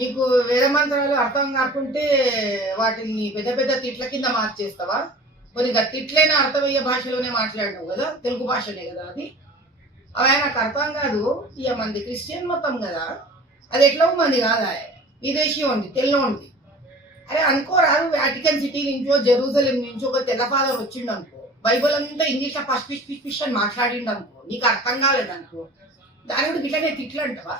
నీకు వేద మంత్రాలు అర్థం కాకుంటే వాటిని పెద్ద పెద్ద తిట్ల కింద మార్చేస్తావా? కొన్ని తిట్లైనా అర్థమయ్యే భాషలోనే మాట్లాడినావు కదా, తెలుగు భాషనే కదా అది. అవి నాకు అర్థం కాదు. ఇక మంది క్రిస్టియన్ మతం కదా, అది ఎట్లా మంది కాదా, విదేశీ ఉంది, తెల్ల ఉంది. అరే అనుకోరాదు, వాటికన్ సిటీ నుంచో జెరూసలేం నుంచో ఒక తెల్ల ఫాదర్ వచ్చిండు అనుకో, బైబుల్ అంతా ఇంగ్లీష్ లో పష్ పిష్ పిష్ పిష్ అని మాట్లాడిండు అనుకో, నీకు అర్థం కాలేదనుకో, దాని కూడా గిట్లనే తిట్లు అంటావా?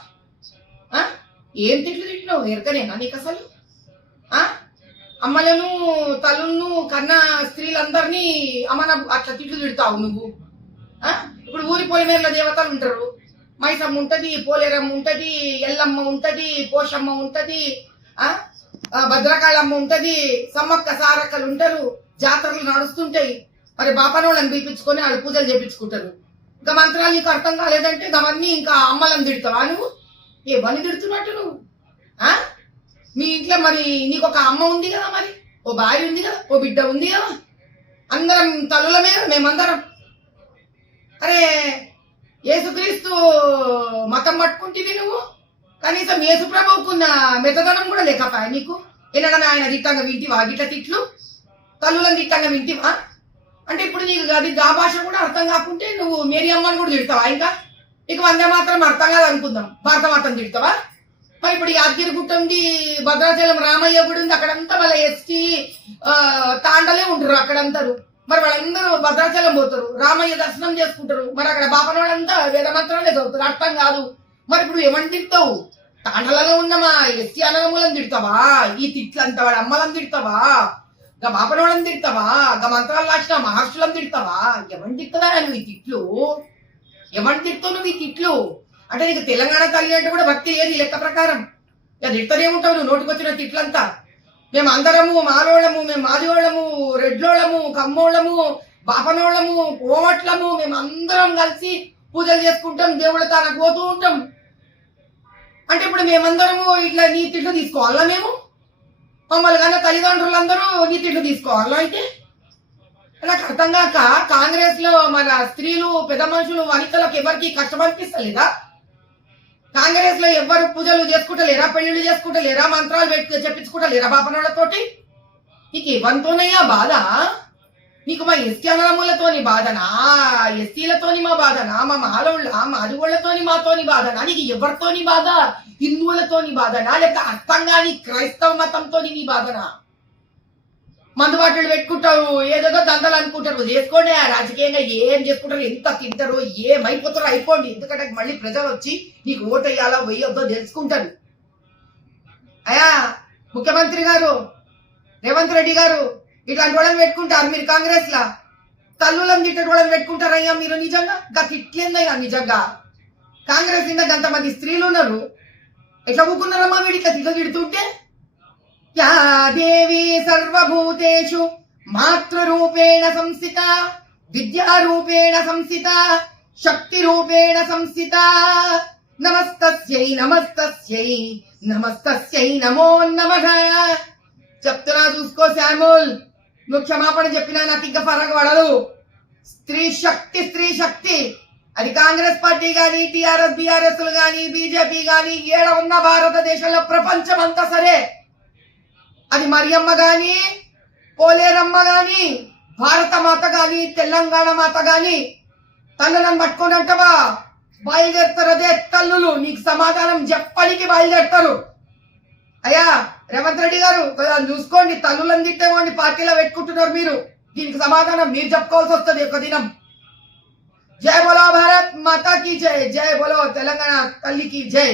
ఏం తిట్లు తిట్టినావు? ఎరకనేనా నీకు అసలు? అమ్మలను తల్లులను కన్న స్త్రీలందరినీ అమ్మన అట్లా తిట్లు తిడతావు నువ్వు. ఇప్పుడు ఊరి పొలిమేరల దేవతలు ఉంటారు, మైసమ్మ ఉంటది, పోలేరమ్మ ఉంటది, ఎల్లమ్మ ఉంటది, పోషమ్మ ఉంటది, భద్రకాళమ్మ ఉంటది, సమ్మక్క సారక్కలు ఉంటారు, జాతరలు నడుస్తుంటాయి. మరి బాపనోళ్ళని పిలిపించుకొని వాళ్ళు పూజలు చేపించుకుంటారు. ఇంకా మంత్రాలు నీకు అర్థం కాలేదంటే అవన్నీ ఇంకా అమ్మలను తిడతావా నువ్వు? ఎవరిని తిడుతున్నట్టు నువ్వు? మీ ఇంట్లో మరి నీకు ఒక అమ్మ ఉంది కదా, మరి ఓ భార్య ఉంది కదా, ఓ బిడ్డ ఉంది కదా, అందరం తల్లులమే కదా మేమందరం. అరే యేసుక్రీస్తు మతం పట్టుకుంటేవి నువ్వు, కనీసం యేసు ప్రభువుకున్న మెతదనం కూడా లేకపోయా నీకు? ఎన్నడన్నా ఆయన తిట్టంగా వింటివా? గిట్ల తిట్లు తల్లులను తిట్టంగా వింటివా? అంటే ఇప్పుడు నీకు అది గా భాష కూడా అర్థం కాకుంటే నువ్వు మేరీ అమ్మని కూడా తిడతావా? ఇంకా నీకు వందే మాత్రం అర్థం కాదు అనుకుందాం, భారత మాత్రం తిడతావా? మరి ఇప్పుడు యాదగిరిగుట్ట ఉంది, భద్రాచలం రామయ్య గుడి ఉంది, అక్కడంతా వాళ్ళ ఎస్టీ తాండలే ఉంటారు అక్కడందరూ. మరి వాళ్ళందరూ భద్రాచలం పోతారు, రామయ్య దర్శనం చేసుకుంటారు. మరి అక్కడ బాపనోళ్ళంతా వేద మంత్రాలే చదువుతారు, అర్థం కాదు. మరి ఇప్పుడు ఏమని తిడతావు? తాండలలో ఉన్నమా ఎస్టీ అనగములను తిడతావా? ఈ తిట్లంతా వాడు అమ్మలను తిడతావా? గా బాపనోళ్ళని తిడతావా? గా మంత్రాలు రాసిన మహర్షులను తిడతావా? ఎవరిని తిడతావా నువ్వు ఈ తిట్లు? ఎవరిని తిడతావు నువ్వు ఈ తిట్లు? అంటే నీకు తెలంగాణ తల్లి అంటే కూడా భక్తి లేదు ఈ లెక్క ప్రకారం. తిడతనే ఉంటావు నువ్వు నోటికొచ్చిన తిట్లంతా. మేము అందరము మాలోళ్ళము, మేము మాదివాళ్ళము, రెడ్లోళ్ళము, కమ్మోళ్ళము, బాపనోళ్ళము, పోవట్లము, మేము అందరం కలిసి పూజలు చేసుకుంటాం, దేవుళ్ళ తానకు పోతూ ఉంటాం. అంటే ఇప్పుడు మేమందరము ఇట్లా నీ తిట్లు తీసుకోవాలా? మేము మమ్మల్ని కన్నా తల్లిదండ్రులందరూ నీ తిట్లు తీసుకోవాలా? అయితే నాకు అర్థం కాక కాంగ్రెస్ లో మన స్త్రీలు, పెద్ద మనుషులు, వనితలకు ఎవరికి కష్టం అనిపిస్తలేదా? కాంగ్రెస్ లో ఎవరు పూజలు చేసుకుంటలేరా, పెళ్లిళ్ళు చేసుకుంటలేరా, మంత్రాలు చెప్పించుకుంటలేరా బాపనోళ్ళతోటి? నీకు ఎవరితోనయ్యా బాధ? నీకు మా ఎస్టీ అన్నదమ్ములతోని బాధనా, ఎస్టీలతోని మా బాధనా, మా మాలోళ్ళ మాదిగోళ్లతోని మాతోని బాధనా? నీకు ఎవరితోని బాధ? హిందువులతోని బాధనా, లేక అర్థం కాని క్రైస్తవ మతంతో నీ బాధనా? మందుబాటులు పెట్టుకుంటారు, ఏదేదో దందలు అనుకుంటారు, చేసుకోండి. రాజకీయంగా ఏం చేసుకుంటారు, ఎంత తింటారు, ఏమైపోతారో అయిపోండి. ఎందుకంటే మళ్ళీ ప్రజలు వచ్చి నీకు ఓటు వేయాలో వేయొద్దో తెలుసుకుంటారు. అయ్యా ముఖ్యమంత్రి గారు రేవంత్ రెడ్డి గారు ఇట్లాంటి వాళ్ళని పెట్టుకుంటారు మీరు కాంగ్రెస్ లా. తల్లులను తిట్టే వాళ్ళని పెట్టుకుంటారయ్యా మీరు. నిజంగా గా తిట్లేందయ్యా నిజంగా. కాంగ్రెస్ కింద గంతమంది స్త్రీలు ఉన్నారు, ఎట్లా ఊకున్నారమ్మా వీడి ఇట్లా తిట్లు తిడుతుంటే? యా దేవి సర్వభూతేషు మాతృరూపేణ సంస్థిత, విద్యారూపేణ సంస్థిత, శక్తి రూపేణ సంస్థిత. నమస్తస్యై నమస్తస్యై నమస్తస్యై నమో నమః. చెప్తున్నా చూసుకో శామ్యూల్, నువ్వు క్షమాపణ చెప్పినా నాకు ఇంకా ఫరక పడదు. స్త్రీ శక్తి, స్త్రీ శక్తి. అది కాంగ్రెస్ పార్టీ గాని, టిఆర్ఎస్ బిఆర్ఎస్ గాని, బీజేపీ గాని, ఏడ ఉన్న భారతదేశంలో ప్రపంచం అంతా సరే, అది మరియమ్మ గాని, పోలేరమ్మ గాని, భారత మాత గాని, తెలంగాణ మాత గాని, తల్లులను పట్టుకొని అంటవా బయలుదేరుతారు. అదే తల్లులు నీకు సమాధానం చెప్పడానికి బయలుదేరుతారు. అయ్యా రేవంత్ రెడ్డి గారు చూసుకోండి, తల్లులను తిట్టేవాడిని పార్టీలో పెట్టుకుంటున్నారు మీరు. దీనికి సమాధానం మీరు చెప్పుకోవాల్సి వస్తుంది ఒక దినం. జై బోలో భారత్ మాతా కీ జై, జై బోలో తెలంగాణ తల్లికి జై.